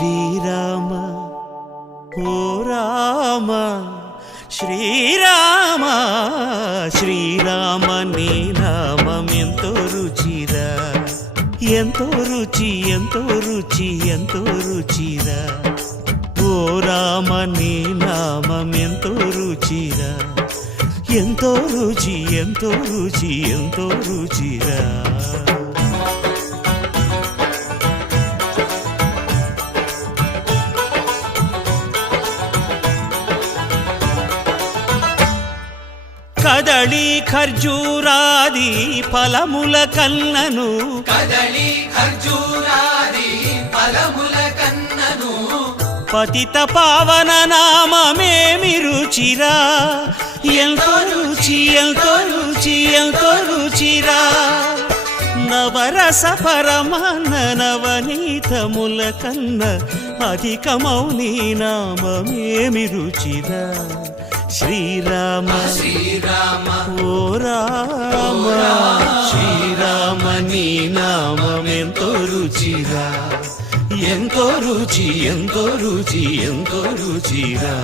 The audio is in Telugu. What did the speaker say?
శ్రీరామ ఓ రామ శ్రీరామ శ్రీరామ నీ నామం ఎంతో రుచిరా ఎంతో రుచి ఎంతో రుచి ఎంతో రుచిరా ఓ రామ నీ నామం ఎంతో రుచిరా ఎంతో రుచి ఎంతో రుచి ఎంతో రుచిరా కదళి ఖర్జూరాది ఫలముల కన్నను కదళి ఖర్జూరాది ఫలముల కన్నను పతిత పావన నామమేమి రుచిరా ఎంతో రుచి ఎంతో రుచి ఎంతో రుచిరా నవరస పరమాన్న నవనీతముల కన్న అధికమౌని నామమేమి రుచిరా శ్రీరామ శ్రీరామ ఓ రామ శ్రీరామ నీ నామం ఎంతో రుచిరా ఎంతో రుచి ఎంతో రుచి ఎంతో రుచిరా